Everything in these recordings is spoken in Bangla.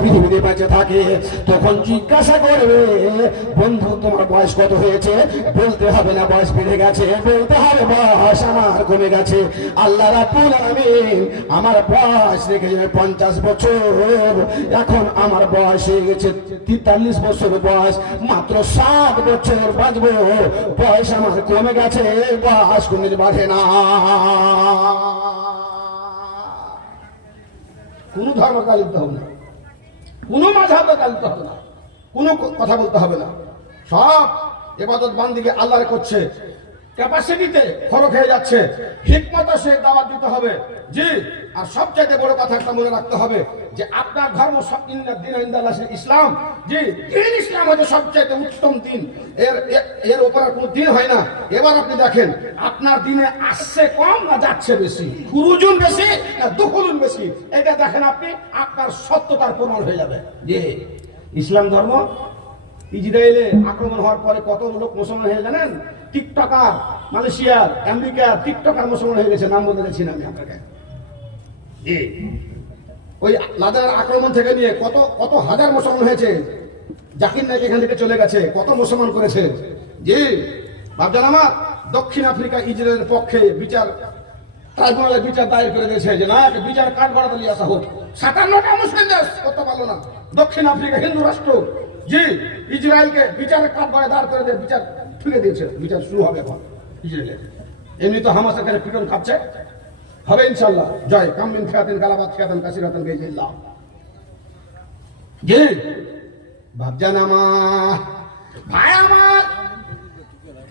পৃথিবীতে বেঁচে থাকে তখন জিজ্ঞাসা করবে, বন্ধু তোমার বয়স কত হয়েছে? বলতে হবে না বয়স বেড়ে গেছে, বলতে হবে বয়স আমার কমে গেছে। আল্লাহ রাব্বুল আলামিন আমার বয়স রেখে 50 বছর, এখন আমার বয়স হয়ে গেছে 43 বছর বয়স, মাত্র 7 বছর বাঁচবো, বয়স আমার কমে গেছে, বয়স কোনদিন বাড়ে না। কোনো ধর্ম গালিতে হবে না, কোনো মাযহাবকে গালিতে হবে না, কোনো কথা বলতে হবে না, সব ইবাদত বান্দিকে আল্লাহর করছে, ক্যাপাসিটিতে খরচ হয়ে যাচ্ছে, হিকমতের সে দাওয়াত দিতে হবে। জি, আর সবচেয়ে বড় কথা একটা মনে রাখতে হবে যে আপনার ধর্ম সব ইসলাম, জি দিন ইসলাম হচ্ছে সবচেয়ে উত্তম দিন, এর উপর কোনো দিন হয় না। এবার আপনি দেখেন আপনার দিনে আসছে কম না যাচ্ছে বেশি, খুরুজুন বেশি না দুখুলুন বেশি, এটা দেখেন আপনি, আপনার সত্যতার প্রমাণ হয়ে যাবে। জি, ইসলাম ধর্ম ইসরায়েলে আক্রমণ হওয়ার পরে কত লোক মুসলমান হয়ে জানেন? টিকটকার, মালয়েশিয়ার, আমেরিকার টিকটকার মুসলমান হয়ে গেছে, নাম বলতে চাচ্ছি না আমি আপনাকে। ওই লাদার আক্রমণ থেকে নিয়ে কত কত হাজার মুসলমান হয়েছে। জাকির নাইক এখান থেকে চলে গেছে, কত মুসলমান করেছে। জি ভাবছেন আমার দক্ষিণ আফ্রিকা ইসরায়েলের পক্ষে বিচার ট্রাইব্যুনালে বিচার দায়ের করে দিয়েছে যে না, বিচার কাঠ গড়াতে নিয়ে আসা হোক। 57টা মুসলিম দেশ করতে পারলো না, দক্ষিণ আফ্রিকা হিন্দু রাষ্ট্র, জি ইসরায়েলকে বিচারের কাঠ গড়ায় দাঁড় করে দিয়ে বিচার ঠুকে দিয়েছে, বিচার শুরু হবে এখন ইসরায়েলে। এমনি তো হামাসের কাছে পিটন খাচ্ছে, হবে ইনশাআল্লাহ জয়। কামিন ফিয়াতিন গালাবাত ফিয়াতিন কাসিরাতান বিইজনিল্লাহ। জি ভাবছেন আমার ভাই, আমার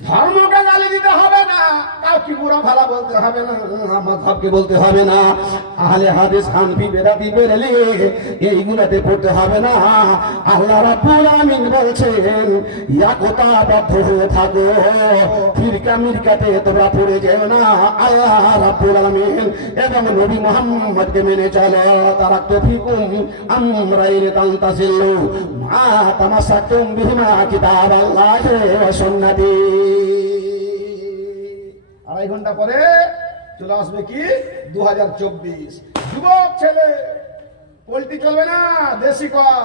ধর্মকে গালি দিতে হবে না, কাউকে বুড়া ভালা বলতে হবে না, মাযহাবকে বলতে হবে না, আহলে হাদিস হানফি বেদাতি বেরেলি এইগুলাতে পড়তে হবে না। আল্লাহ রাব্বুল আলামিন বলছেন একতাবদ্ধ হয়ে থাকো, ফিরকা মিরকাতে তোমরা পড়ে যেও না। আল্লাহ রাব্বুল আলামিন এবং নবী মুহাম্মদকে মেনে চলো। তারাকতু ফিকুম আমরাইন তানতাসিলু মা তামাসসাকতুম বিহিমা কিতাবাল্লাহি ওয়া সুন্নতি। 2.5 ঘন্টা পরে চলে আসবে কি 2024। যুবক ছেলে, পোল্ট্রি চলবে না, দেশি কর,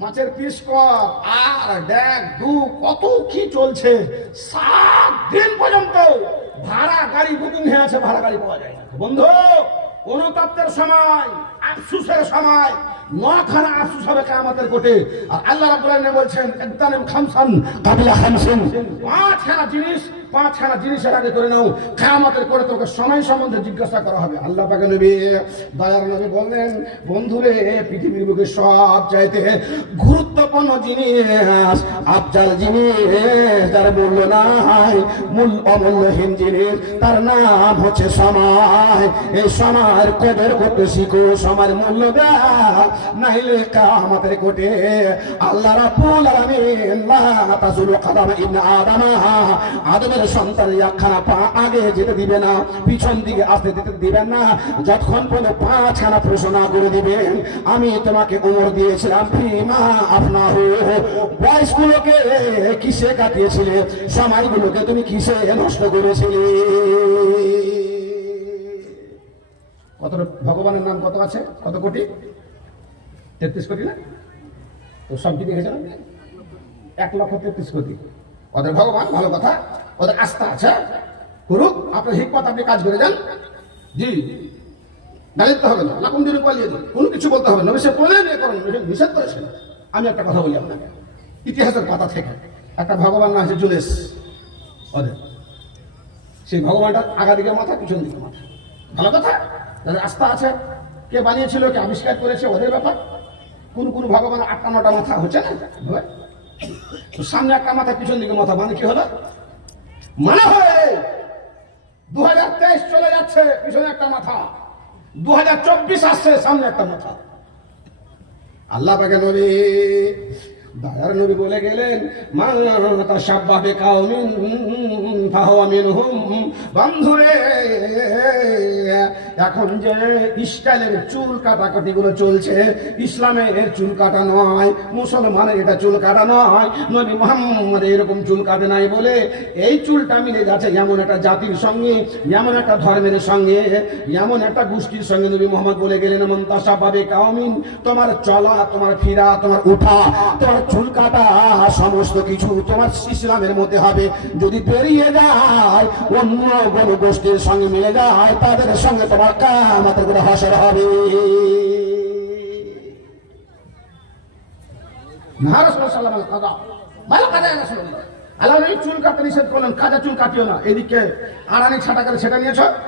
মাছের পিস কর, আর ড্যাগ দু কত কি চলছে। 7 দিন পর্যন্ত ভাড়া গাড়ি বুকিং হয়ে আছে, ভাড়া গাড়ি পাওয়া যায় না। বন্ধু, অনুতপ্তের সময়, আফসুসের সময়, 9খানা আফসুস হবে কিয়ামতের কোটে। আর আল্লাহ রাব্বুল আলামিন বলছেন ইকতানিম খামসান কাবিলা খামসিন, 5খানা জিনিসের আগে করে নাও, কিয়ামতের কোটে তোকে সময় সম্বন্ধে জিজ্ঞাসা করা হবে। আল্লাহ পাকের নবী, দয়ার নবী বললেন, বন্ধুরে পৃথিবীর বুকে সব চাইতে গুরুত্বপূর্ণ জিনিস, আফজাল জিনিস, যার মূল্য নাই, অমূল্যহীন জিনিস, তার নাম হচ্ছে সময়। এই সময়ের কদর করতে শিখো, সময়ের মূল্য দাও, নাইলে কিয়ামতের কোটে আল্লাহ রাব্বুল আলামিন লা তাযুলু কদাম ইবনে আদম, আদমের সন্তানের একখানা পা আগে যেতে দিবে না, পিছন দিকে আসতে দিতে দিবেন না, যতক্ষণ পর্যন্ত 5খানা প্রশ্ন না করে দিবেন। আমি তোমাকে উমর দিয়েছিলাম ফিমা আফনাহু, বয়সগুলোকে কিসে কাটিয়েছিলে, সময়গুলোকে তুমি কিসে নষ্ট করেছিলে। কত ভগবানের নাম কত আছে? কত কোটি? 33 কোটি না? তো সব কি দেখেছেন? 1,33,00,000 কোটি। ওদের ভগবান, ভালো কথা, ওদের আস্থা আছে, করুক, আপনার হিকমত আপনি কাজ করে যান। জি গালিতে হবে না, লাকুম দিনুকুম ওয়ালিয়া দিন, কোনো কিছু বলতে হবে না। নবী সাহেব বলেন নিষেধ করেছেন। আমি একটা কথা বলি আপনাকে, ইতিহাসের পাতা থেকে একটা ভগবান না আছে জুনেস, ওদের সেই ভগবানটা আগা দিকে মাথা, পিছন দিকে মাথা, ভালো কথা, তাদের আস্থা আছে। কে বানিয়েছিল, কে আবিষ্কার করেছে, ওদের ব্যাপার। কোন কোন ভগবান 8টা-9টা মাথা হচ্ছে না, তো সামনে একটা মাথা, পিছন দিকে মাথা, মানে কি হলো? মনে হয় 2023 চলে যাচ্ছে, পিছনে একটা মাথা, 2024 আসছে, সামনে একটা মাথা। আল্লাহ পাকের নবী দয়ার নবী বলে গেলেন মা তাশাব্বা বিকাউমিন ফাহুয়া মিনহুম। বন্ধুরে, এখন যে ইসরায়েলের চুল কাটাকাটি গুলো চলছে, ইসলামের চুল কাটা নয়, মুসলমানের এটা চুল কাটা নয়, নবী মুহাম্মদ এরকম চুল কাটে নাই বলে এই চুলটা মিলে যাচ্ছে এমন একটা জাতির সঙ্গে, এমন একটা ধর্মের সঙ্গে, এমন একটা গোষ্ঠীর সঙ্গে। নবী মুহাম্মদ বলে গেলেন মান তাশাব্বা বিকাউমিন, তোমার চলা, তোমার ফিরা, তোমার উঠা, তোমার চুল কাটা, সমস্ত কিছু তোমার ইসলামের মধ্যে হবে। যদি বেরিয়ে যায় অন্য কোন গোষ্ঠীর সঙ্গে মিলে যায়, তাদের সঙ্গে তোমার কিয়ামতের দিন হাসর হবে। না রাসূলুল্লাহ সাল্লাল্লাহু আলাইহি ওয়াসাল্লাম ভালো কাজা রাসূলুল্লাহ আল্লাহ চুল কাটতে নিষেধ করলেন, কাজা চুল কাটিও না। এদিকে আড়ানি ছাটা করে সেটা নিয়েছ।